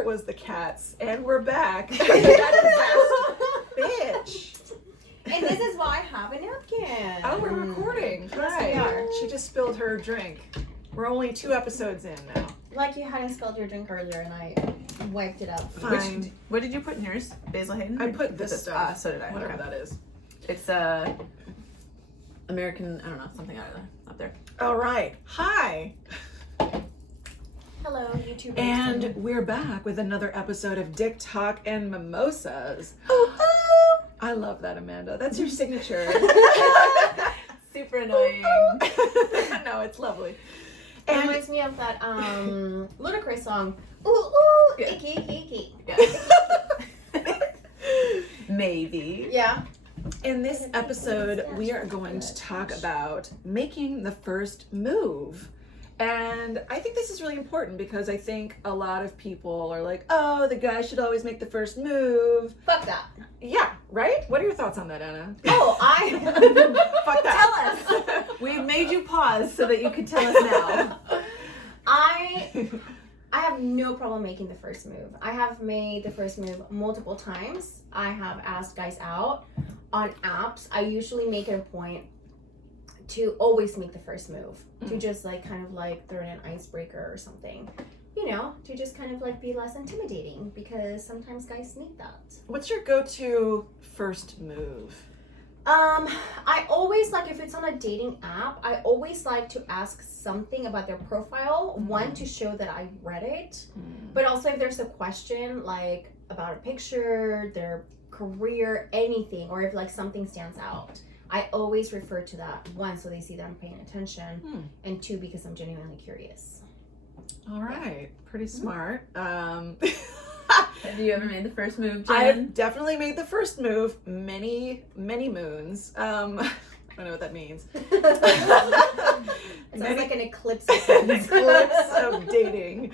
It was the cats, and we're back. Bitch. And this is why I have a napkin. Oh, we're recording. Yes, Hi. we are. She just spilled her drink. We're only 2 episodes in now. Like you hadn't spilled your drink earlier, and I wiped it up. Fine. What did you put in yours? Basil Hayden? I put this stuff. So did I. Whatever Okay. that is. It's American, I don't know, something out of there, up there. All right. Hi. Hello, YouTube. And we're back with another episode of Dick Talk and Mimosas. I love that, Amanda. That's your signature. Super annoying. No, it's lovely. It And reminds me of that ludicrous song. Ooh, ooh, Yeah. icky, icky, icky. Yeah. Maybe. Yeah. in this episode, we are going to talk about making the first move. And I think this is really important because I think a lot of people are like, oh, the guy should always make the first move. Fuck that. Yeah, right? What are your thoughts on that, Anna? Oh, Fuck that. Tell us. We've made you pause so that you can tell us now. I have no problem making the first move. I have made the first move multiple times. I have asked guys out on apps. I usually make it a point to always make the first move, to just like kind of like throw in an icebreaker or something, you know, to just kind of like be less intimidating, because sometimes guys need that. What's your go-to first move? I always like, if it's on a dating app, I always like to ask something about their profile, one, to show that I read it, but also if there's a question like about a picture, their career, anything, or if like something stands out, I always refer to that, one, so they see that I'm paying attention, and two, because I'm genuinely curious. All right, pretty smart. Have you ever made the first move, Jen? I've definitely made the first move many moons. I don't know what that means. It sounds like an eclipse of An eclipse of dating.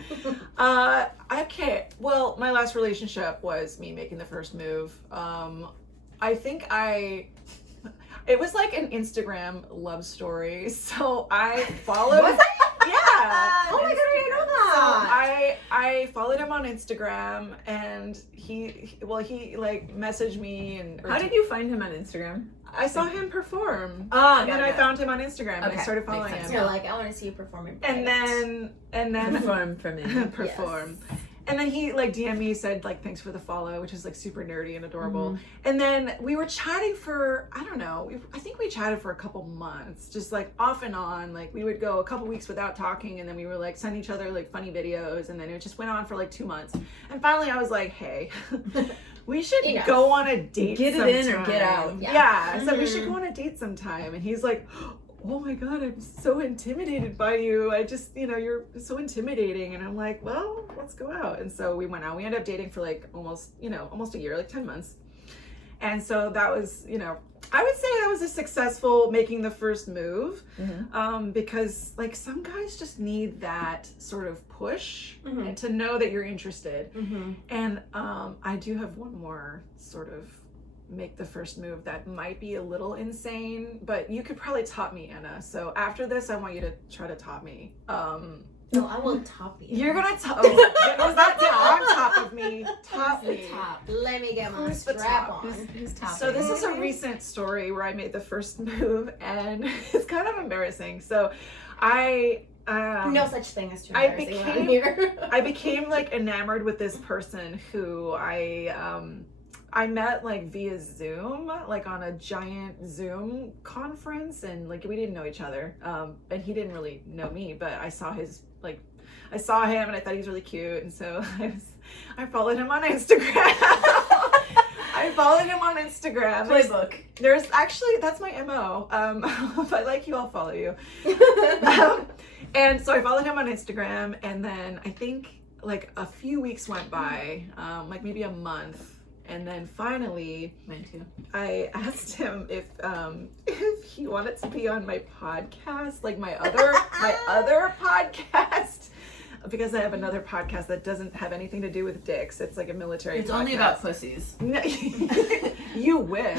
Okay, well, my last relationship was me making the first move. I think it was like an Instagram love story. So I followed. Was it? Yeah. Oh my god, I didn't know So that. I followed him on Instagram, and he like messaged me, and How did you find him on Instagram? I saw him perform. Oh, And then I found him on Instagram, and I Okay, started makes following sense. him. You're like, I want to see you perform in And private. then Perform for me. perform. And then he like DM'd me, said like thanks for the follow, which is like super nerdy and adorable. Mm-hmm. And then we were chatting for, I don't know, I think we chatted for a couple months, just like off and on. Like we would go a couple weeks without talking, and then we were like sending each other like funny videos, and then it just went on for like 2 months. And finally I was like, hey, we should Enough. go on a date Get it sometime. in or get out. Yeah, so we Mhm. should go on a date sometime. And he's like, oh my god, I'm so intimidated by you. I just, you're so intimidating. And I'm like, well, let's go out. And so we went out. We ended up dating for like almost a year, like 10 months. And so that was, I would say that was a successful making the first move, because like some guys just need that sort of push and to know that you're interested. And I do have one more sort of make the first move that might be a little insane, but you could probably top me, Anna. So after this, I want you to try to top me. No, I will top you. You're gonna top. Oh, was that on top of me? Top Who's me. the top? Let me get my Who's the strap top? on. Who's top? So this is a recent story where I made the first move, and it's kind of embarrassing. So I No such thing as too I embarrassing around here. I became like enamored with this person who I met like via Zoom, like on a giant Zoom conference, and like we didn't know each other, and he didn't really know me, but I saw him and I thought he was really cute, and so I followed him on Instagram. I followed him on Instagram. Playbook. There's actually, that's my MO. If I like you, I'll follow you. And so I followed him on Instagram, and then I think like a few weeks went by, like maybe a month. And then finally, Mine too. I asked him if he wanted to be on my podcast, like my other podcast, because I have another podcast that doesn't have anything to do with dicks. It's like a military. It's podcast. only about pussies. You wish.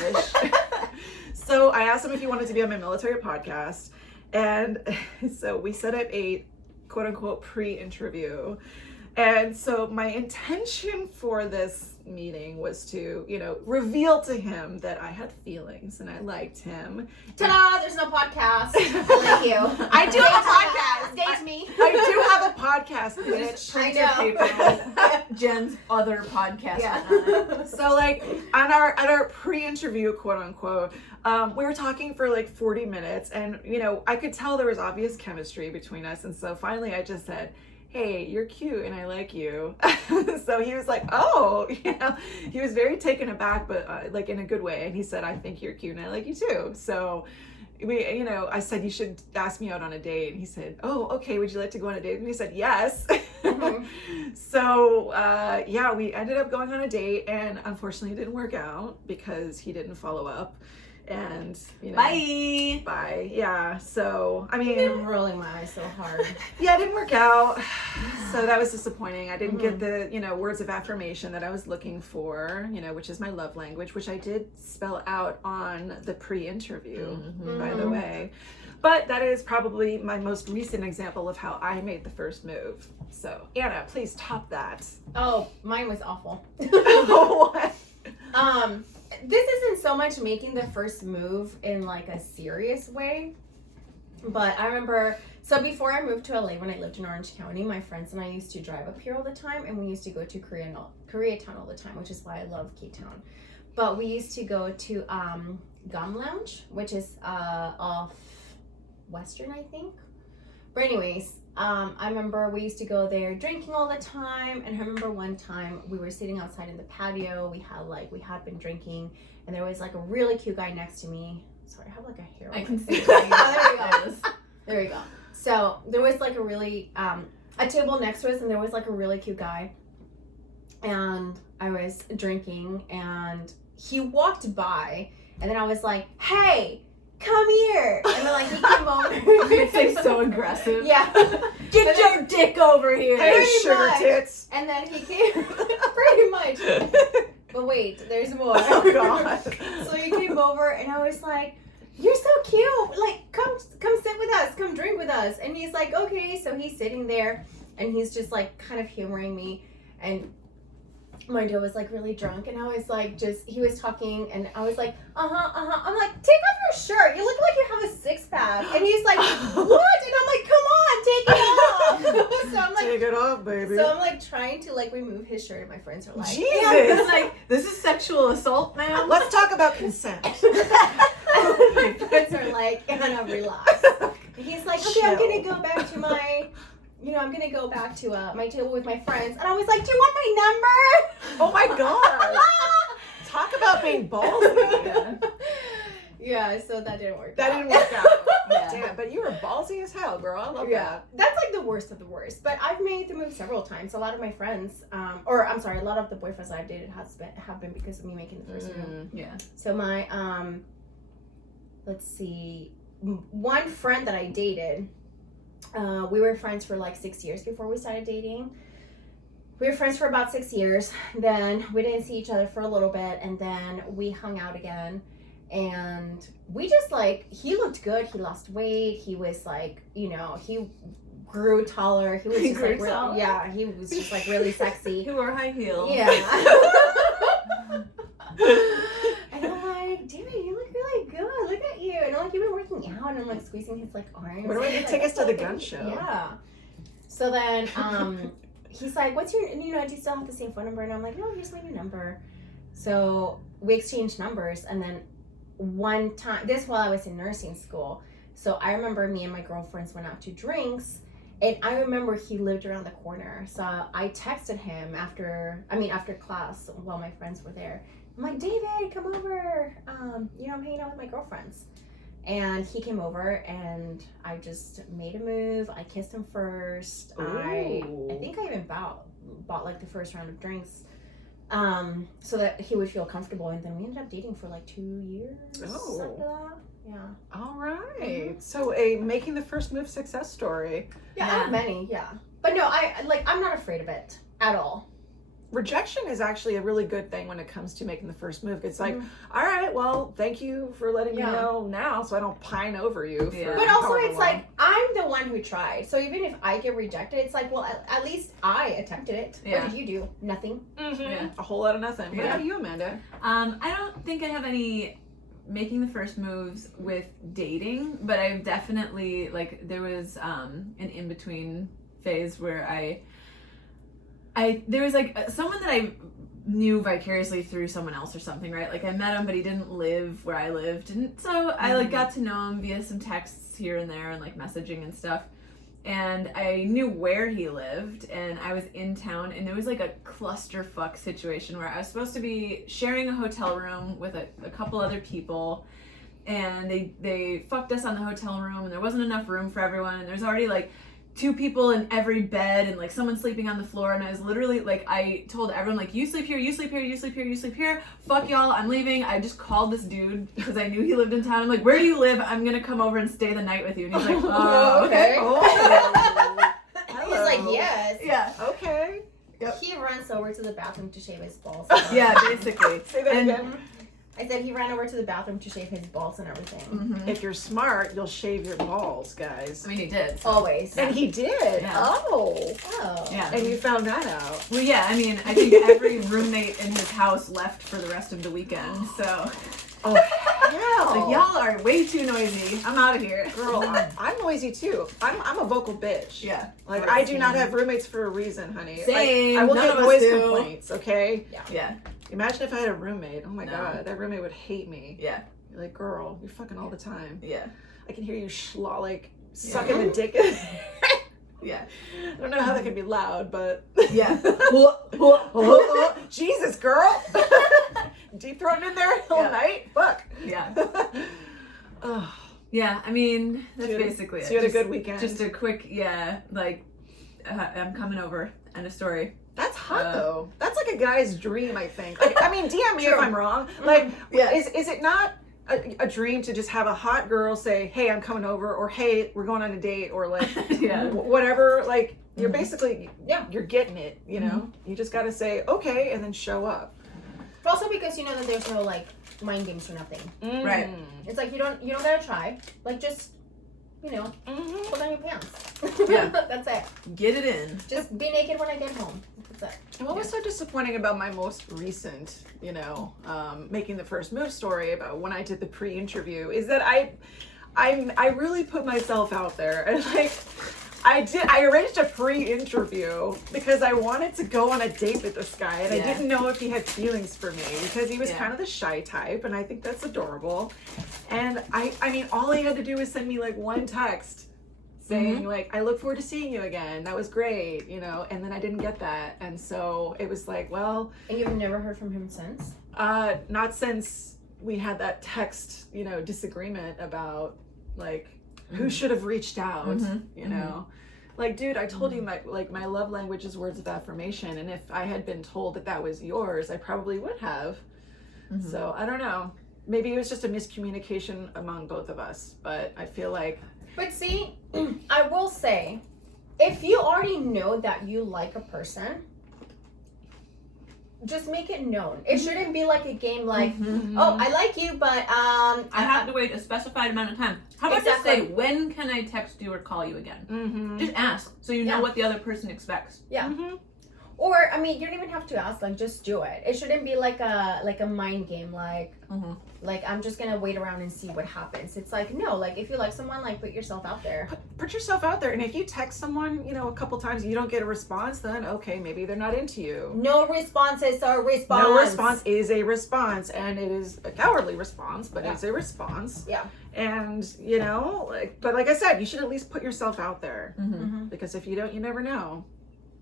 So I asked him if he wanted to be on my military podcast, and so we set up a quote unquote pre-interview. And so my intention for this meeting was to, reveal to him that I had feelings and I liked him. Ta-da! There's no podcast. Thank you. I do have a podcast. Date me. I do have a podcast, bitch. I Print your know. paper with Jen's other podcast. Yeah. So like at our pre-interview, quote unquote, we were talking for like 40 minutes and I could tell there was obvious chemistry between us. And so finally I just said, hey, you're cute and I like you. So he was like, oh, he was very taken aback, but like in a good way. And he said, I think you're cute and I like you too. So I said, you should ask me out on a date. And he said, oh, okay, would you like to go on a date? And he said, yes. Mm-hmm. So, we ended up going on a date and unfortunately it didn't work out because he didn't follow up. And, bye. Yeah. So, I mean, I'm rolling my eyes so hard. yeah, it didn't work out. So that was disappointing. I didn't get the, words of affirmation that I was looking for, which is my love language, which I did spell out on the pre-interview, by the way. But that is probably my most recent example of how I made the first move. So, Anna, please top that. Oh, mine was awful. What? This isn't so much making the first move in like a serious way, but I remember, so before I moved to LA, when I lived in Orange County, my friends and I used to drive up here all the time, and we used to go to Koreatown all the time, which is why I love K-Town. But we used to go to Gum Lounge, which is off Western, I think. But anyways, I remember we used to go there drinking all the time, and I remember one time we were sitting outside in the patio. We had been drinking, and there was like a really cute guy next to me. Sorry, I have like a hair. I can see it. Oh, there we go. There we go. So there was like a really a table next to us, and there was like a really cute guy, and I was drinking, and he walked by, and then I was like, "Hey, come here!" And then like he came over. You'd say so aggressive. Yeah. Get your dick over here. Hey, Pretty sugar much. tits. And then he came. Pretty much. But wait, there's more. Oh, God. So he came over, and I was like, "You're so cute! Like, come sit with us. Come drink with us." And he's like, "Okay." So he's sitting there, and he's just like kind of humoring me, and my dad was like really drunk, and I was like, he was talking, and I was like, I'm like, "Take off your shirt. You look like you have a six-pack." And he's like, "What?" And I'm like, "Come on, take it off." So I'm like, take it off, baby. so I'm like trying to like remove his shirt, and my friends are like, Jesus. It's like, this is sexual assault now? Let's talk about consent. my friends are like, "Anna, relax." And he's like, "Okay, I'm Chill. gonna go back to my, my table with my friends." And I was like, "Do you want my number?" Oh my God. Talk about being ballsy. Yeah, so that didn't work. That out. didn't work out. Yeah. Damn, but you were ballsy as hell, girl. I love Yeah, that's like the worst of the worst. But I've made the move several times. A lot of my friends, a lot of the boyfriends I've dated have been because of me making the first move. Yeah. So my, let's see, one friend that I dated, we were friends for like 6 years before we started dating. We were friends for about 6 years. Then we didn't see each other for a little bit, and then we hung out again. And we just like, he looked good. He lost weight. He was like, he grew taller. He was He just grew like, taller? yeah, he was just like really sexy. He wore high heels. Yeah. And I'm like, "Dude, you look really good. Look at you." And I'm like, "You've been working out." And I'm like squeezing his like arms. When do you take us to the gun show? Yeah. So then he's like, "What's your, do you still have the same phone number?" And I'm like, "No, here's my new number." So we exchanged numbers, and then one time, this while I was in nursing school. So I remember me and my girlfriends went out to drinks, and I remember he lived around the corner. So I texted him after class while my friends were there. I'm like, "David, come over. I'm hanging out with my girlfriends." And he came over, and I just made a move. I kissed him first. I think I even bought like the first round of drinks, so that he would feel comfortable. And then we ended up dating for like 2 years Oh. after that. Yeah. All right. So a making the first move success story. Yeah, I have many. Yeah, but no, I'm not afraid of it at all. rejection is actually a really good thing when it comes to making the first move. It's like, all right, well, thank you for letting me know now, so I don't pine over you. Yeah. But also, however it's long. like, I'm the one who tried. So even if I get rejected, it's like, well, at least I attempted it. Yeah. What did you do? Nothing. Yeah. A whole lot of nothing. What Yeah. about you, Amanda? I don't think I have any making the first moves with dating, but I've definitely, like, there was an in-between phase where there was like someone that I knew vicariously through someone else or something, right? Like I met him, but he didn't live where I lived, and so I like got to know him via some texts here and there and like messaging and stuff. And I knew where he lived, and I was in town, and it was like a clusterfuck situation where I was supposed to be sharing a hotel room with a couple other people, and they fucked us on the hotel room, and there wasn't enough room for everyone, and there's already like 2 people in every bed, and like someone sleeping on the floor, and I was literally like, I told everyone like, you sleep here, you sleep here, you sleep here, you sleep here, fuck y'all, I'm leaving. I just called this dude because I knew he lived in town. I'm like, where do you live? I'm gonna come over and stay the night with you. And he's like, oh, okay. He's like, yes. Yeah. Okay. Yep. He runs over to the bathroom to shave his balls. Yeah, basically. Say that And- again. I said he ran over to the bathroom to shave his balls and everything. Mhm. If you're smart, you'll shave your balls, guys. I mean, he did. So. Always. And he did. Yeah. Oh. Oh. Yeah. And you found that out. Well, yeah, I mean, I think every roommate in his house left for the rest of the weekend, so. Oh, hell. Like, y'all are way too noisy. I'm out of here. Girl, I'm noisy too. I'm a vocal bitch. Yeah. Like, I do not have roommates for a reason, honey. Same. Like, I will None get of us noise do. complaints, okay? Yeah. Imagine if I had a roommate. Oh my No. God, that roommate would hate me. Yeah. You're like, girl, you're fucking all the time. Yeah. I can hear you like sucking the dick. I Yeah. don't know how that can be loud, but Yeah. Jesus, girl. Deep throating in there all Yeah. night. Fuck. Yeah. Oh, Yeah. I mean, that's So you had a- basically it. so you had a Just- good weekend. Just a quick, like, I'm coming over. End of story. That's hot though. That's like a guy's dream, I think. Like, I mean, DM me if True. I'm wrong. Like, Yeah. is it not a dream to just have a hot girl say, "Hey, I'm coming over," or "Hey, we're going on a date," or like Yeah. whatever? Like, you're Mhm. basically you're getting it. You know, you just got to say okay and then show up. But also because you know that there's no like mind games or nothing. Right. It's like you don't gotta try. Like just Mm-hmm. put on your pants. Yeah. That's it. Get it in. Just be naked when I get home. That's it. And what was so disappointing about my most recent, making the first move story about when I did the pre-interview is that I really put myself out there, and like I arranged a pre-interview because I wanted to go on a date with this guy, and I Yeah. didn't know if he had feelings for me because he was Yeah. kind of the shy type, and I think that's adorable. And I mean, all he had to do was send me like one text saying like, I look forward to seeing you again. That was great, and then I didn't get that. And so it was like, well, And you've never heard from him since? not since we had that text, disagreement about like who should have reached out, Like, dude, I told you my love language is words of affirmation, and if I had been told that was yours, I probably would have. So I don't know. Maybe it was just a miscommunication among both of us, but I feel like But see, I will say, if you already know that you like a person, just make it known. It shouldn't be like a game like, oh, I like you, but I have to wait a specified amount of time. How about just Exactly. say, when can I text you or call you again? mm-hmm. Just ask so you know Yeah. what the other person expects. yeah. Mm-hmm. Or I mean, you don't even have to ask. Like, just do it. It shouldn't be like a mind game. Like I'm just gonna wait around and see what happens. It's like no. Like if you like someone, like put yourself out there. Put yourself out there, and if you text someone, a couple times and you don't get a response, then okay, maybe they're not into you. No responses are response. No response is a response, and it is a cowardly response, but Yeah. it's a response. Yeah. And but like I said, you should at least put yourself out there, because if you don't, you never know.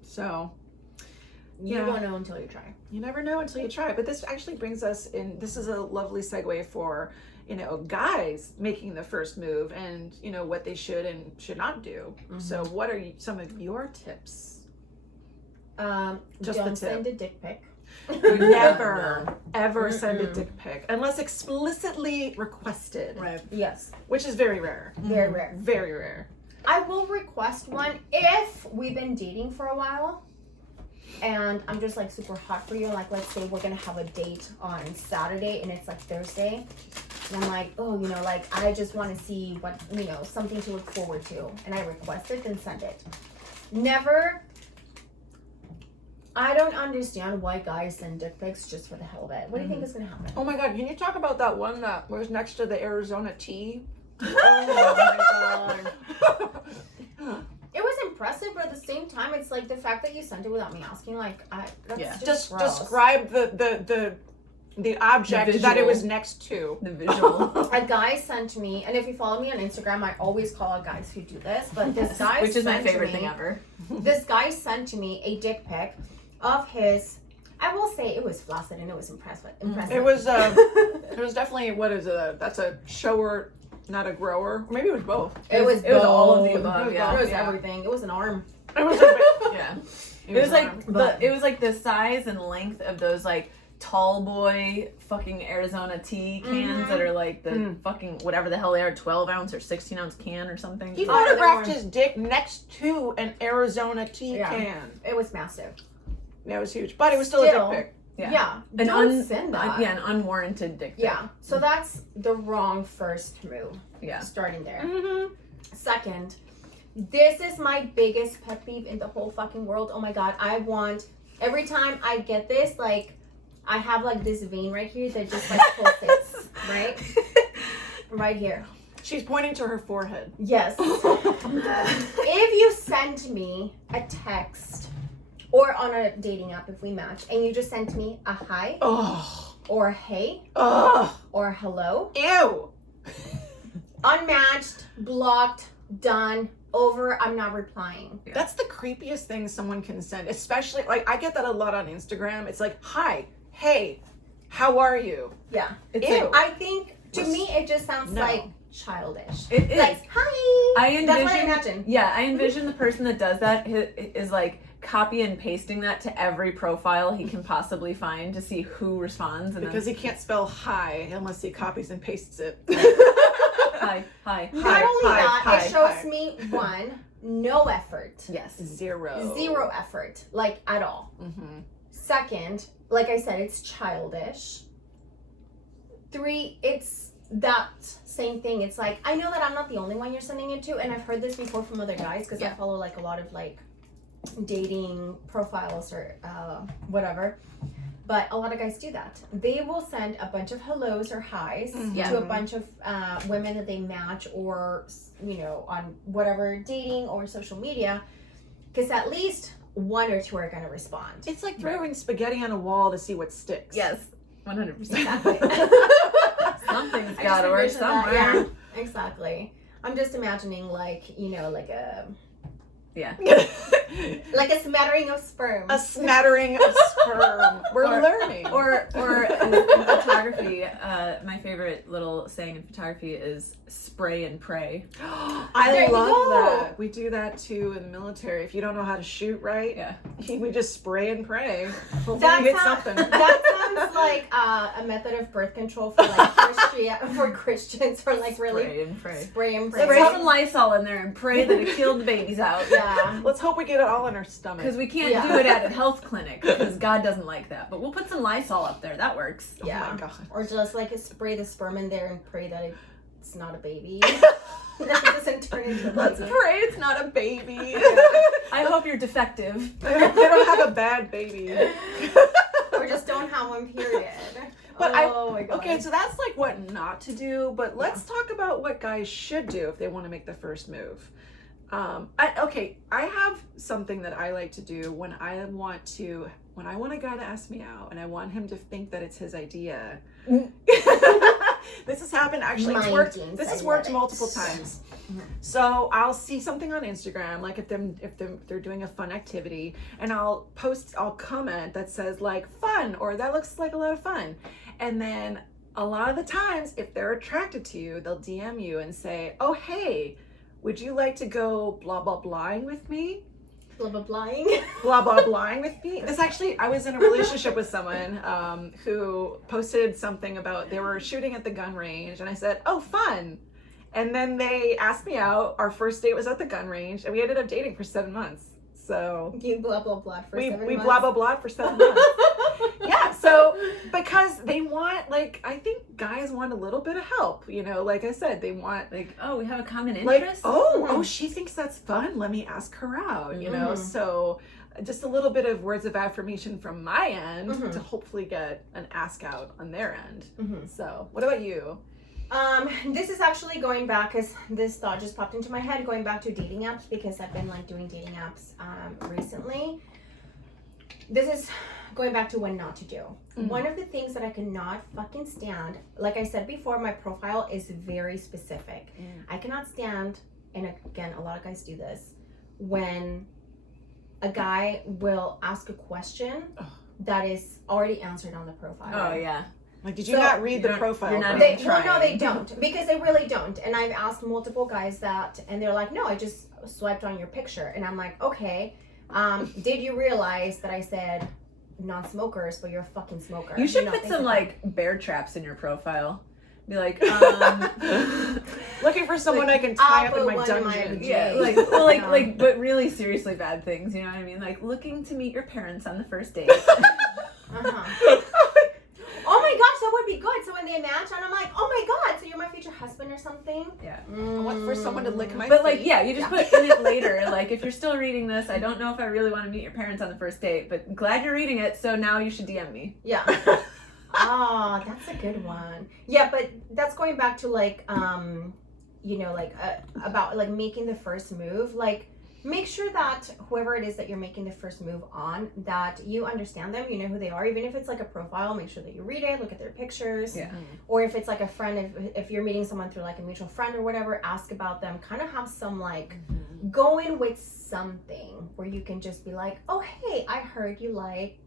So You Yeah. won't know until you try. you never know until you try. But this actually brings us in. This is a lovely segue for guys making the first move, and what they should and should not do. So what are some of your tips? Just don't the tip. send a dick pic. Never ever send a dick pic unless explicitly requested, Right. Yes, which is very rare. very rare. Very rare. I will request one if we've been dating for a while. and I'm just like super hot for you. Like, let's say we're gonna have a date on Saturday and it's like Thursday. And I'm like, oh, you know, like, I just want to see what, you know, something to look forward to. And I request it and send it. Never. I don't understand why guys send dick pics just for the hell of it. What do you think is going to happen? Oh my God, can you talk about that one that was next to the Arizona tea? Oh my God. It was impressive, but at the same time, it's like the fact that you sent it without me asking, like, that's just gross. Describe the object that it was next to. The visual. A guy sent me, and if you follow me on Instagram, I always call out guys who do this, but this guy which is my favorite thing ever. This guy sent to me a dick pic of his, I will say it was flaccid and it was impressive. It was definitely, what is it? That's a shower, not a grower. Maybe it was both. It was all of the above. It was everything. It was an arm. It was a bit, yeah. It was like the size and length of those like tall boy fucking Arizona tea cans that are like the fucking whatever the hell they are, 12-ounce or 16-ounce can or something. He photographed his dick next to an Arizona tea can. It was massive. Yeah, it was huge, but it was still a dick pic. Yeah. Don't send that. An unwarranted dick pic. Yeah. So that's the wrong first move. Yeah. Starting there. Second, this is my biggest pet peeve in the whole fucking world. Oh my God. Every time I get this, like, I have like this vein right here that just like pulsates, right? Right here. She's pointing to her forehead. Yes. If you send me a text or on a dating app, if we match, and you just send me a hi or a hey or a hello. Ew. Unmatched, blocked, done, over, I'm not replying. Yeah. That's the creepiest thing someone can send, especially, like, I get that a lot on Instagram. It's like, hi, hey, how are you? Yeah. It's ew. I think, to me, it just sounds like childish. It is. Like, hi. That's what I imagine. Yeah, I envision the person that does that is like copy and pasting that to every profile he can possibly find to see who responds. And because he can't spell hi unless he copies and pastes it. Hi. Not only that, it shows me, one, no effort. Yes. Zero effort, like, at all. Second, like I said, it's childish. 3, it's that same thing. It's like, I know that I'm not the only one you're sending it to, and I've heard this before from other guys, because I follow, like, a lot of, like, dating profiles or whatever. But a lot of guys do that. They will send a bunch of hellos or highs to a bunch of women that they match or, you know, on whatever dating or social media, because at least 1 or 2 are going to respond. It's like throwing spaghetti on a wall to see what sticks. Yes, 100%. Exactly. Something's got to work somewhere. Yeah, exactly. I'm just imagining, like, you know, like a... Yeah. Like a smattering of sperm. A smattering of sperm. We're learning. Or in photography, my favorite little saying in photography is spray and pray. I love that. We do that too in the military. If you don't know how to shoot right, we just spray and pray. Hopefully you get something. That sounds like a method of birth control for like Christians, for like really spray and pray. Spray and pray. Spray some Lysol in there and pray that it killed the babies out. Yeah. Let's hope we get it all in our stomach. Because we can't do it at a health clinic because God doesn't like that. But we'll put some Lysol up there. That works. Yeah. Oh my God. Or just like spray the sperm in there and pray that it's not a baby. That it doesn't turn into a baby. Let's pray it's not a baby. I hope you're defective. They don't have a bad baby. Or just don't have one, period. But my God. Okay, so that's like what not to do, but let's talk about what guys should do if they want to make the first move. I have something that I like to do when I want a guy to ask me out and I want him to think that it's his idea. This has happened actually. This has worked multiple times. So I'll see something on Instagram, like if they're doing a fun activity, and I'll comment that says like fun, or that looks like a lot of fun. And then a lot of the times, if they're attracted to you, they'll DM you and say, oh, hey, would you like to go blah, blah, blahing with me? Blah, blah, blahing? Blah, blah, blahing with me? I was in a relationship with someone who posted something about they were shooting at the gun range, and I said, oh, fun. And then they asked me out. Our first date was at the gun range, and we ended up dating for 7 months. So You blah blah blah for we 7 we months. blah blah blah for 7 months. Yeah, so because they want, like, I think guys want a little bit of help, you know, like I said, they want Like, oh, we have a common like, interest. oh, she thinks that's fun, let me ask her out, you know. So just a little bit of words of affirmation from my end to hopefully get an ask out on their end. So what about you? This is actually going back, because this thought just popped into my head, going back to dating apps, because I've been like doing dating apps recently. This is going back to what not to do. One of the things that I cannot fucking stand, like I said before, my profile is very specific. I cannot stand, and again, a lot of guys do this, when a guy will ask a question that is already answered on the profile. Oh yeah. Like, did you not read the profile? You're not Well, no, they don't, because they really don't. And I've asked multiple guys that, and they're like, no, I just swiped on your picture. And I'm like, okay, did you realize that I said non-smokers, but you're a fucking smoker? You should put some like bear traps in your profile. Be like, looking for someone I can tie up in my dungeon. Yeah, like, well, like, but really seriously bad things. You know what I mean? Like, looking to meet your parents on the first date. Oh my gosh, that would be good. So when they match, and I'm like, oh my god, so you're my future husband or something? Yeah. I want for someone to lick my But feet. like, yeah, you just put in it later. Like, if you're still reading this, I don't know if I really want to meet your parents on the first date, but glad you're reading it, so now you should DM me. Yeah. Oh, that's a good one. Yeah, but that's going back to like, you know, like about like making the first move. Like, make sure that whoever it is that you're making the first move on, that you understand them, you know who they are. Even if it's like a profile, make sure that you read it, look at their pictures. Yeah. Or if it's like a friend, if you're meeting someone through like a mutual friend or whatever, ask about them. Kind of have some like, go in with something where you can just be like, oh, hey, I heard you like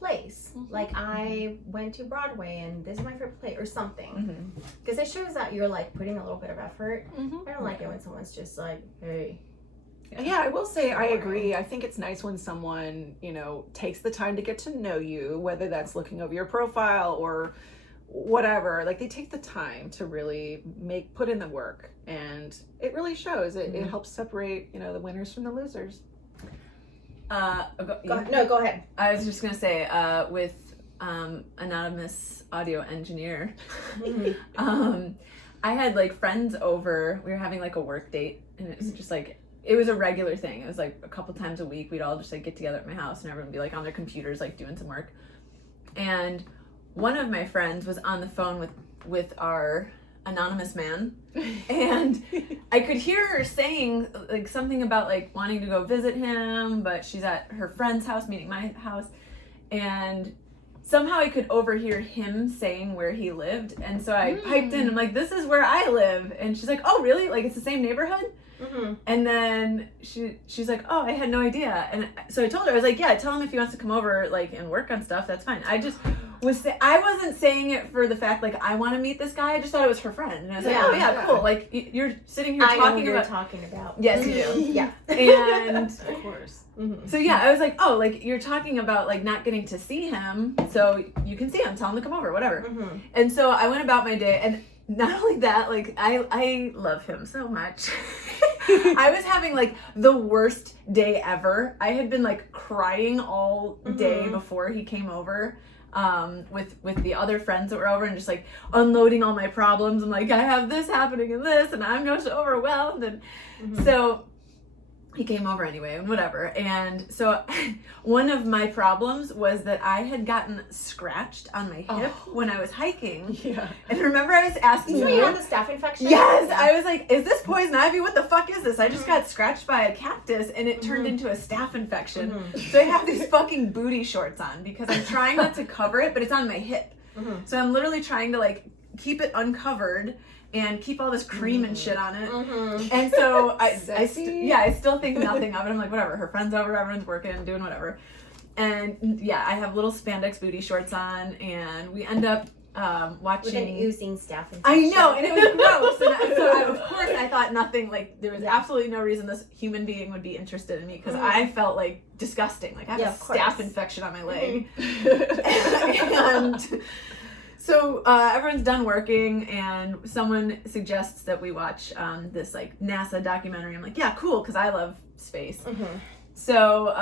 place. Like, I went to Broadway and this is my favorite play, or something. Because it shows that you're like putting a little bit of effort. I don't like it when someone's just like, hey. Yeah, I will say I agree. I think it's nice when someone, you know, takes the time to get to know you, whether that's looking over your profile or whatever. Like, they take the time to really put in the work, and it really shows. It helps separate, you know, the winners from the losers. Go ahead. I was just gonna say, with anonymous audio engineer, I had like friends over. We were having like a work date, and it was just like, it was a regular thing. It was like a couple times a week. We'd all just like get together at my house, and everyone would be like on their computers, like doing some work. And one of my friends was on the phone with our anonymous man, and I could hear her saying like something about like wanting to go visit him, but she's at her friend's house meeting my house, and somehow I could overhear him saying where he lived, and so I piped in. I'm like, this is where I live, and she's like, oh really, like it's the same neighborhood? And then she's like, oh, I had no idea. And so I told her, I was like, yeah, tell him if he wants to come over like and work on stuff, that's fine. I just I wasn't saying it for the fact like I want to meet this guy. I just thought it was her friend, and I was like, oh yeah, cool. Like, you're sitting here talking about. Yes, you do. Yeah. And of course. So yeah, I was like, oh, like you're talking about like not getting to see him, so you can see him, tell him to come over, whatever. And so I went about my day, and not only that, like I love him so much. I was having like the worst day ever. I had been like crying all day before he came over, with the other friends that were over, and just like unloading all my problems. I'm like, I have this happening and this, and I'm just overwhelmed. And so he came over anyway, and whatever. And so one of my problems was that I had gotten scratched on my hip when I was hiking. Yeah. And remember I was asking you had the staph infection? Yes. Yeah. I was like, is this poison ivy? What the fuck is this? I just got scratched by a cactus, and it turned into a staph infection. So I have these fucking booty shorts on because I'm trying not to cover it, but it's on my hip. So I'm literally trying to like keep it uncovered and keep all this cream and shit on it. And so I still think nothing of it. I'm like, whatever, her friend's over, everyone's working, doing whatever. And yeah, I have little spandex booty shorts on, and we end up watching. With an oozing staph infection. I know, and it was gross. And of course I thought nothing, like there was absolutely no reason this human being would be interested in me, because I felt like disgusting. Like I have a staph infection on my leg. And so everyone's done working, and someone suggests that we watch this like NASA documentary. I'm like, yeah, cool, because I love space. So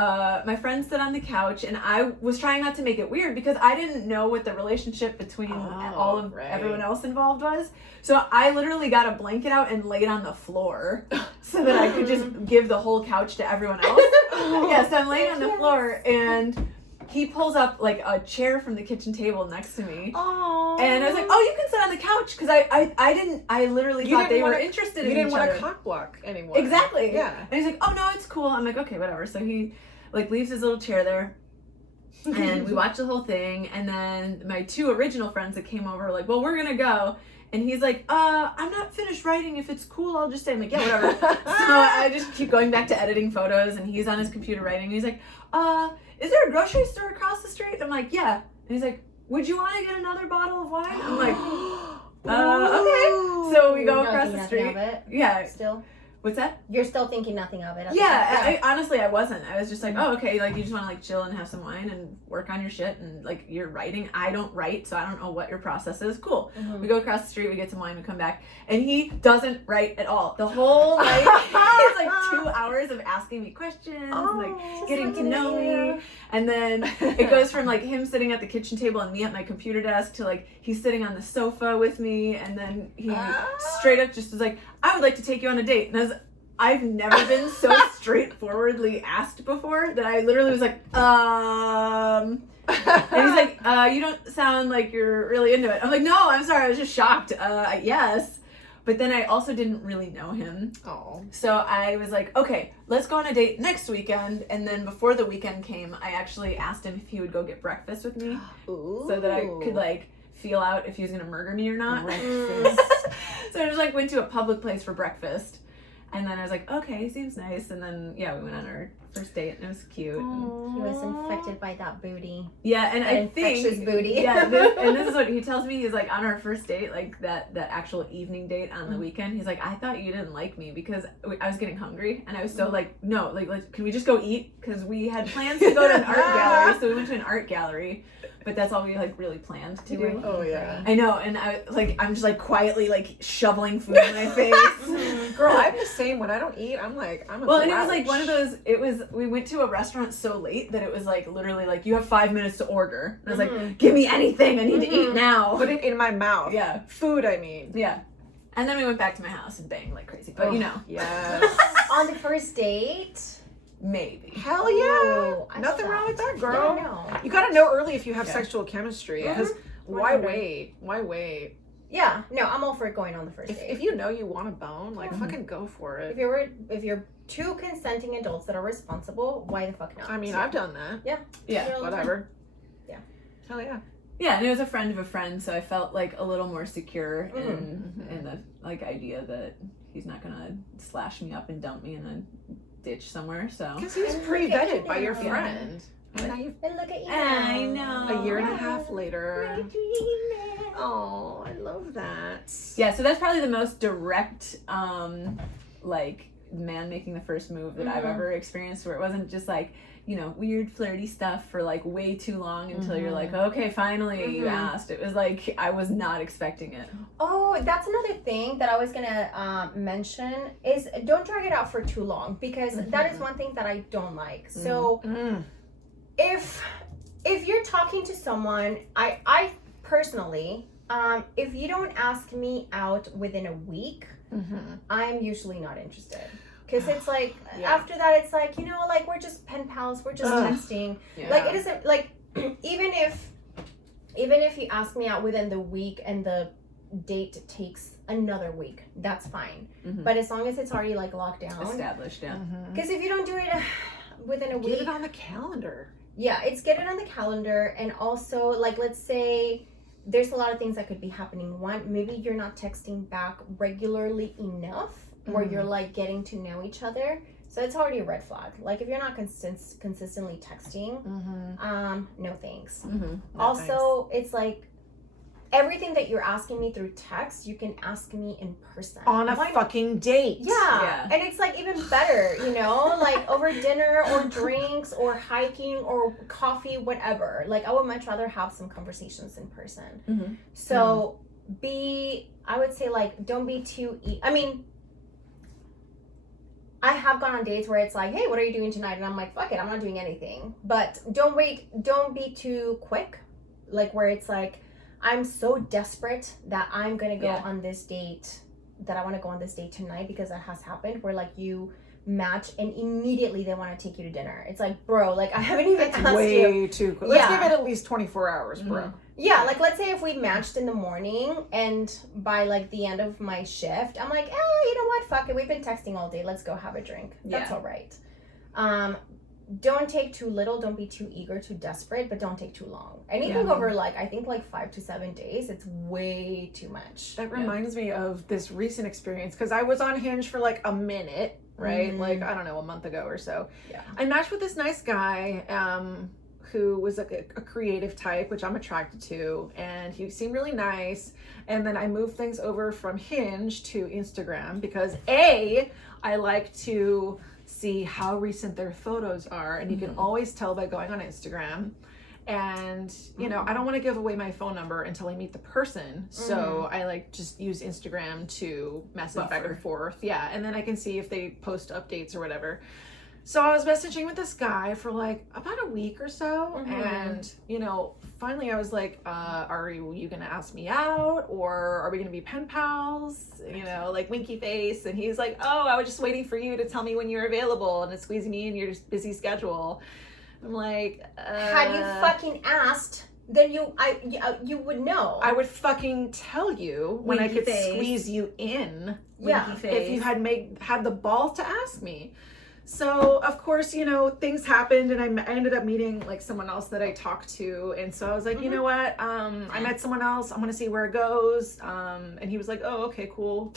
my friend sat on the couch, and I was trying not to make it weird because I didn't know what the relationship between all of everyone else involved was. So I literally got a blanket out and laid on the floor so that I could just give the whole couch to everyone else. So I'm laying on the floor, and he pulls up like a chair from the kitchen table next to me. Aww. And I was like, oh, you can sit on the couch, because I literally thought they were interested in each other. You didn't want to cock block anymore. Exactly. Yeah. And he's like, oh, no, it's cool. I'm like, okay, whatever. So he like leaves his little chair there, and we watch the whole thing. And then my two original friends that came over were like, well, we're going to go. And he's like, I'm not finished writing. If it's cool, I'll just stay. I'm like, yeah, whatever. So I just keep going back to editing photos, and he's on his computer writing. And he's like, is there a grocery store across the street? I'm like, yeah. And he's like, would you want to get another bottle of wine? I'm like, okay. So we go across the street. Of it, yeah. Still? What's that? You're still thinking nothing of it. Yeah, honestly, I wasn't. I was just like, oh, okay, like, you just want to, like, chill and have some wine and work on your shit, and, like, you're writing. I don't write, so I don't know what your process is. Cool. We go across the street, we get some wine, we come back, and he doesn't write at all. The whole, like, it's, like, 2 hours of asking me questions, and, like, getting to know me, and then it goes from, like, him sitting at the kitchen table and me at my computer desk to, like, he's sitting on the sofa with me, and then he straight up just was like, I would like to take you on a date. And I've never been so straightforwardly asked before that I literally was like, and he's like, you don't sound like you're really into it. I'm like, no, I'm sorry, I was just shocked. Yes. But then I also didn't really know him. Oh. So I was like, okay, let's go on a date next weekend. And then before the weekend came, I actually asked him if he would go get breakfast with me. Ooh. So that I could, like, feel out if he was going to murder me or not. Breakfast. So I just, like, went to a public place for breakfast. And then I was like, okay, seems nice. And then, yeah, we went on our first date, and it was cute. And, He was infected by that booty. yeah, and I think... infectious booty. Yeah, and this is what he tells me. He's like, on our first date, like, that actual evening date on the weekend, he's like, I thought you didn't like me because I was getting hungry. And I was so like, no, like, can we just go eat? Because we had plans to go to an art gallery. So we went to an art gallery. But that's all we, like, really planned to do. Oh, yeah. I know, and I'm just, like, quietly, like, shoveling food in my face. Girl, I'm the same. When I don't eat, I'm like, I'm a Well, and it was, like, one of those, we went to a restaurant so late that it was, like, literally, like, you have 5 minutes to order. And I was like, give me anything, I need to eat now. Put it in my mouth. Yeah. Food, I mean. Yeah. And then we went back to my house and banged like crazy. But, you know. Yes. On the first date? Maybe. Hell yeah. Ooh, I Nothing love wrong with that, Yeah, girl. no. You gotta know early if you have Yeah. sexual chemistry. Mhm. Because why 100. wait? Why wait? Yeah, no, I'm all for going on the first date. If you know you want a bone, like, fucking go for it. If you're two consenting adults that are responsible, why the fuck not? I mean, So, I've done that. Yeah. you're all Whatever. Yeah. Hell yeah. Yeah, and it was a friend of a friend, so I felt, like, a little more secure in the, like, idea that he's not gonna slash me up and dump me in a ditch somewhere, so. Because he was And pre-vetted look at by your you. friend. And now you And look at you. I now. know. a year and a half later. We're dreaming. Oh, I love that. Yeah, so that's probably the most direct, like, man making the first move that I've ever experienced, where it wasn't just, like, you know, weird flirty stuff for, like, way too long until you're like, okay, finally you asked. It was like, I was not expecting it. Oh, that's another thing that I was gonna mention is don't drag it out for too long, because that is one thing that I don't like. So if you're talking to someone, I personally, if you don't ask me out within a week, I'm usually not interested. Because it's like, after that, it's like, you know, like, we're just pen pals, we're just texting. Yeah. Like, it isn't, like, even if you ask me out within the week and the date takes another week, that's fine. But as long as it's already, like, locked down. Established, yeah. Because if you don't do it within a week. Get it on the calendar. Yeah, it's get it on the calendar. And also, like, let's say there's a lot of things that could be happening. One, maybe you're not texting back regularly enough, where you're, like, getting to know each other. So it's already a red flag. Like, if you're not consistently texting, no thanks. Also, it's like, everything that you're asking me through text, you can ask me in person. On a fucking date. Yeah. And it's, like, even better, you know? Like, over dinner or drinks or hiking or coffee, whatever. Like, I would much rather have some conversations in person. So, I would say, like, don't be too... I mean... I have gone on dates where it's like, hey, what are you doing tonight? And I'm like, fuck it, I'm not doing anything. But don't be too quick. Like where it's like, I'm so desperate that I'm gonna go on this date, that I want to go on this date tonight, because that has happened where like you match and immediately they want to take you to dinner. It's like, bro, like I haven't even asked way you. too quick. Let's give it at least 24 hours, bro. Yeah, like let's say if we matched in the morning and by like the end of my shift, I'm like, you know what? Fuck it. We've been texting all day. Let's go have a drink. That's all right. Don't take too little. Don't be too eager, too desperate, but don't take too long. Anything over like, I think like 5 to 7 days, it's way too much. That reminds me of this recent experience because I was on Hinge for like a minute, right? Like, I don't know, a month ago or so. Yeah. I matched with this nice guy, who was like a creative type, which I'm attracted to, and he seemed really nice. And then I moved things over from Hinge to Instagram because I like to see how recent their photos are, and you can always tell by going on Instagram. And you know, I don't want to give away my phone number until I meet the person, so I like just use Instagram to message back and forth. And then I can see if they post updates or whatever. So I was messaging with this guy for like about a week or so, and you know, finally I was like, are you gonna ask me out, or are we gonna be pen pals? You know, like winky face. And he's like, oh, I was just waiting for you to tell me when you're available, and it's squeezing me in your busy schedule. I'm like, had you fucking asked, then you would know. I would fucking tell you when I could squeeze you in. If you had the balls to ask me. So of course, you know, things happened, and I ended up meeting like someone else that I talked to, and so I was like, you know what, I met someone else, I'm gonna see where it goes, and he was like, oh, okay, cool.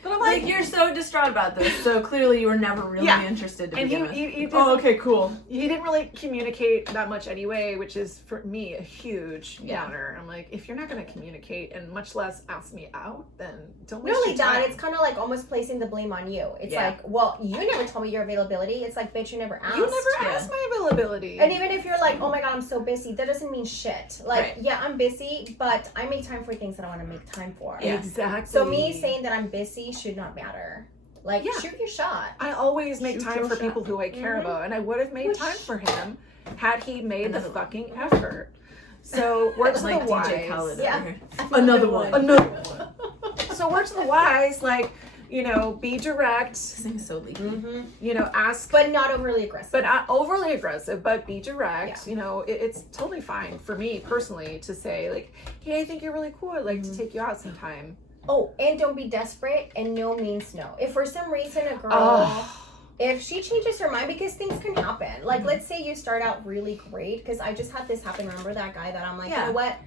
But I'm like, you're so distraught about this, so clearly you were never really interested to begin with. He okay, cool. He didn't really communicate that much anyway, which is for me a huge downer. I'm like, if you're not going to communicate and much less ask me out, then don't waste your time. It's kind of like almost placing the blame on you. It's like, well, you never told me your availability. It's like, bitch, you never asked. You never asked my availability. And even if you're like, oh my god, I'm so busy, that doesn't mean shit. Like, yeah, I'm busy, but I make time for things that I want to make time for. Exactly. So me saying that I'm busy should not matter. Like, shoot your shot. I always make time for people who I care about, and I would have made time for him had he made the fucking effort. So words like of the wise. DJ Khaled. Another one. So words of the wise, like, you know, be direct. This thing's so leaky. You know, ask, but not overly aggressive. But not overly aggressive, but be direct. You know, it's totally fine for me personally to say like, hey, I think you're really cool. I'd like to take you out sometime. Oh, and don't be desperate, and no means no. If for some reason a girl, if she changes her mind, because things can happen. Like, let's say you start out really great, because I just had this happen. Remember that guy that I'm like, you know what?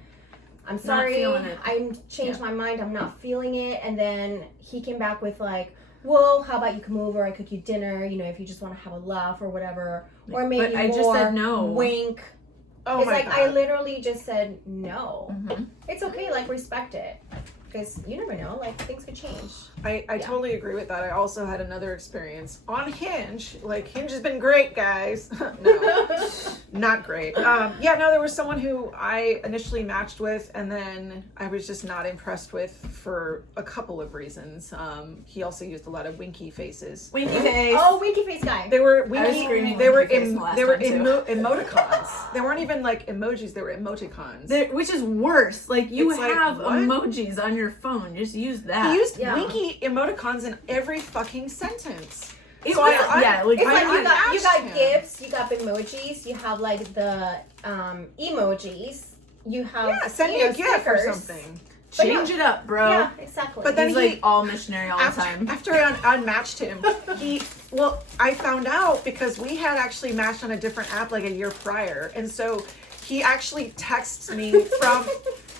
I'm sorry, I changed my mind. I'm not feeling it. And then he came back with like, well, how about you come over? I cook you dinner. You know, if you just want to have a laugh or whatever, or maybe but I just said no. Wink. Oh, it's like God. I literally just said no. It's okay. Like, respect it. Because you never know, like, things could change. I totally agree with that. I also had another experience on Hinge. Like, Hinge has been great, guys. No, not great. There was someone who I initially matched with, and then I was just not impressed with for a couple of reasons. He also used a lot of winky faces. Winky face. Oh, winky face guy. They were winky. They were emoticons. They weren't even like emojis. They were emoticons. Which is worse. Like, you have like, emojis on your phone. Just use that. He used winky emoticons in every fucking sentence. You got gifs, you got emojis, you have like the emojis, you have send me a gift or something. Change it up, bro. Yeah, exactly. But then he's like all missionary all the time. After I unmatched him, I found out because we had actually matched on a different app like a year prior, and so he actually texts me from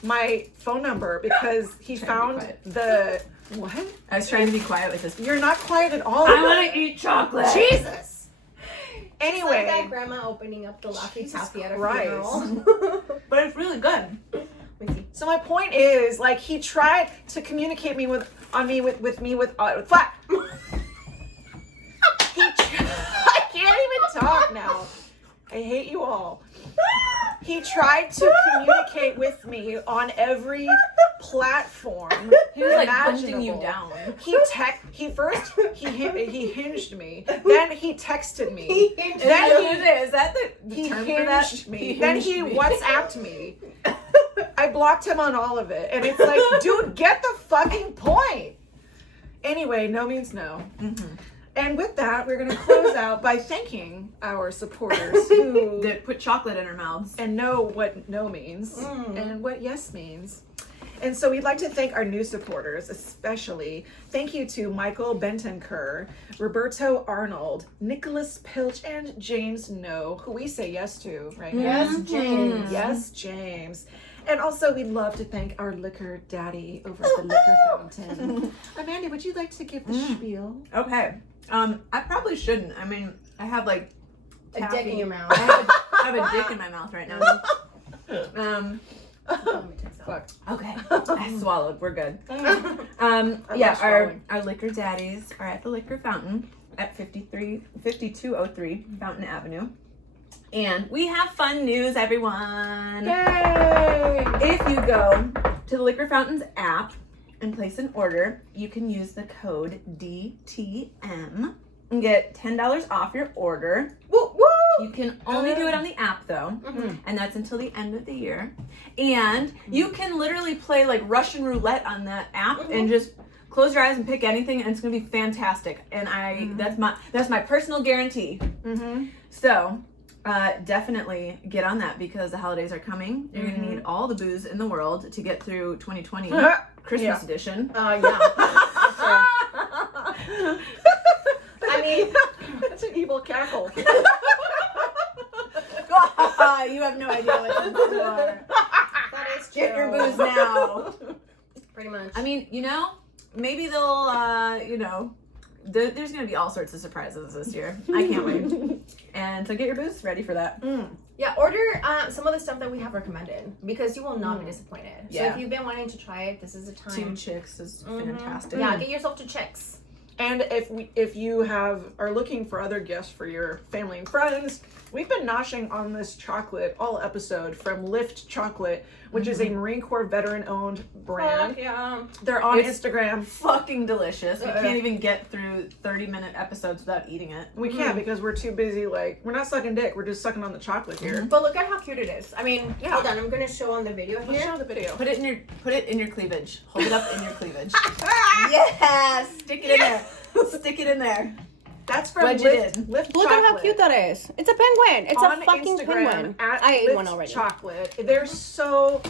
my phone number because he found the what? I was trying to be quiet with this. You're not quiet at all. I want to eat chocolate. Jesus. Anyway, it's like that grandma opening up the Laffy Taffy at a funeral. But it's really good. So my point is, like, he tried to communicate with flat. I can't even talk now. I hate you all. He tried to communicate with me on every platform. He was like hunting imaginable. you down. He first hinged me. Then he texted me. Is Is that the He term for that? hinged me. Then he WhatsApped me. I blocked him on all of it. And it's like, dude, get the fucking point. Anyway, no means no. Mm-hmm. And with that, we're going to close out by thanking our supporters who That put chocolate in our mouths. and know what no means and what yes means. And so we'd like to thank our new supporters, especially. Thank you to Michael Bentoncourt, Roberto Arnold, Nicholas Pilch, and James No, who we say yes to right now. Yes, James. Yes, James. And also, we'd love to thank our liquor daddy over at the Liquor Fountain. Amanda, would you like to give the spiel? Okay. I probably shouldn't. I mean, I have like A taffy. dick in your mouth. I have a dick in my mouth right now. Fuck. Okay. I swallowed. We're good. I Yeah, love swallowing. our liquor daddies are at the Liquor Fountain at 5203 Fountain Avenue. And we have fun news, everyone. Yay! If you go to the Liquor Fountain's app and place an order, you can use the code DTM and get $10 off your order. Woo, woo! You can only do it on the app though, and that's until the end of the year. And you can literally play like Russian roulette on that app and just close your eyes and pick anything, and it's gonna be fantastic. And that's my personal guarantee. So definitely get on that because the holidays are coming. You're gonna need all the booze in the world to get through 2020 Christmas edition. Yeah. I mean, That's an evil cackle. You have no idea what in store. that is true. Get your booze now. Pretty much. I mean, maybe they'll, there's going to be all sorts of surprises this year. I can't wait. And so get your booze ready for that. Yeah, order some of the stuff that we have recommended because you will not be disappointed. So Yeah. if you've been wanting to try it, this is the time. 2 Chicks is fantastic. Yeah, get yourself to Chicks. And if you are looking for other gifts for your family and friends, we've been noshing on this chocolate all episode from Lift Chocolate, which is a Marine Corps veteran-owned brand. Yeah. They're on It's Instagram. Fucking delicious. We can't even get through 30-minute episodes without eating it. We can't because we're too busy. Like, we're not sucking dick. We're just sucking on the chocolate here. But look at how cute it is. I mean, Yeah. hold on. I'm gonna show on the video Let's here. show the video. Put it in your cleavage. Hold it up in your cleavage. Yes! Stick it in there. Stick it in there. That's from Wedge it Lift, in. Lift Look Chocolate. at how cute that is. It's a penguin. It's On a fucking Instagram penguin. at I ate Lift one already. Chocolate. They're so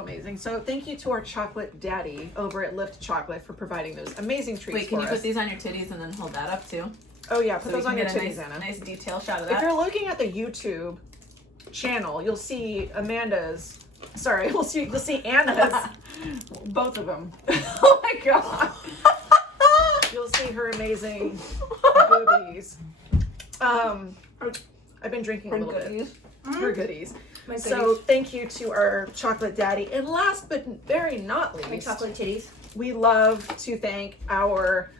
amazing. So thank you to our chocolate daddy over at Lift Chocolate for providing those amazing treats Wait, can for you us. put these on your titties and then hold that up too? Oh yeah, put So we those can on your get a titties, nice, Anna. nice detail shot of If that. you're looking at the YouTube channel, you'll see Amanda's. Sorry, you'll see Anna's. Both of them. Oh my god. You'll see her amazing boobies. I've been drinking a little bit. Her goodies. My So goodies. thank you to our chocolate daddy. And last but very not My least, chocolate titties. we love to thank our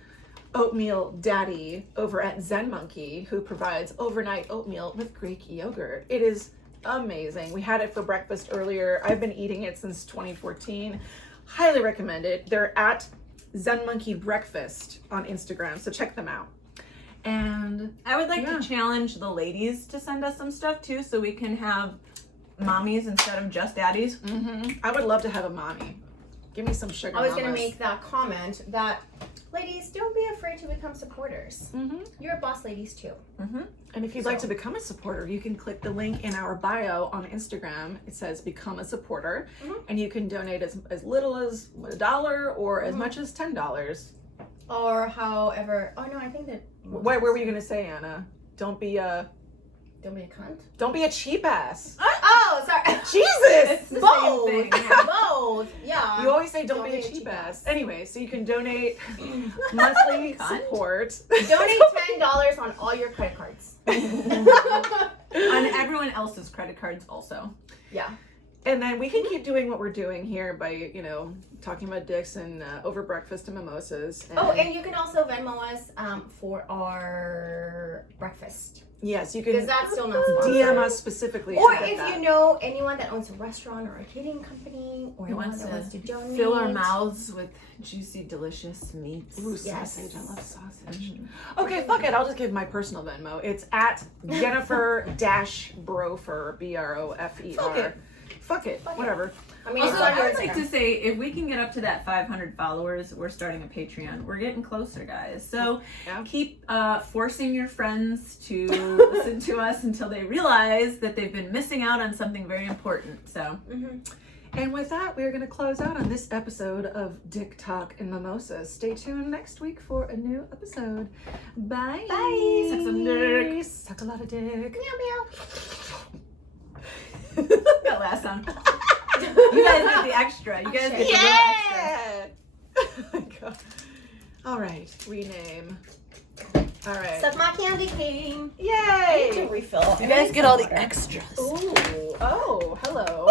oatmeal daddy over at Zen Monkey, who provides overnight oatmeal with Greek yogurt. It is amazing. We had it for breakfast earlier. I've been eating it since 2014. Highly recommend it. They're at Zen Monkey Breakfast on Instagram, so check them out. And I would like Yeah. to challenge the ladies to send us some stuff too, so we can have mommies instead of just daddies. I would love to have a mommy. Give me some sugar I was gonna mamas. make that comment that, ladies, don't be afraid to become supporters. You're boss ladies too. And if you'd like to become a supporter, you can click the link in our bio on Instagram. It says become a supporter, and you can donate as little as $1 or as much as $10. Or however. Oh no, I think that. What were you gonna say, Anna? Don't be a cheap ass. Oh, sorry. Jesus! the Both. same thing, yeah. Both. Yeah. You always say don't be a cheap ass. Anyway, so you can donate monthly Cunt. support. Donate $10 on all your credit cards. On everyone else's credit cards also. Yeah. And then we can keep doing what we're doing here by, you know, talking about dicks and over breakfast and mimosas. And you can also Venmo us for our breakfast. Yes, you can Because that's still not sponsored. DM us specifically. Or to get if that. you know anyone that owns a restaurant or a catering company or anyone that wants to donate. Fill our mouths with juicy, delicious meats. Ooh, Yes. sausage. I love sausage. Okay, fuck it. I'll just give my personal Venmo. It's at Jennifer-Brofer, B-R-O-F-E-R. Fuck it. Whatever. I mean, Also, it's on your I would like Instagram. to say, if we can get up to that 500 followers, we're starting a Patreon. We're getting closer, guys. So Yeah. keep forcing your friends to listen to us until they realize that they've been missing out on something very important. So, And with that, we are going to close out on this episode of Dick Talk and Mimosas. Stay tuned next week for a new episode. Bye. Bye. Suck some dick. Suck a lot of dick. Meow meow. that last sound. You guys get the extra. You guys get the little extra. Yeah. Oh my God. All right. Rename. All right. Suck my candy cane. Yay. Refill. You guys get all the extras. Ooh. Oh, hello.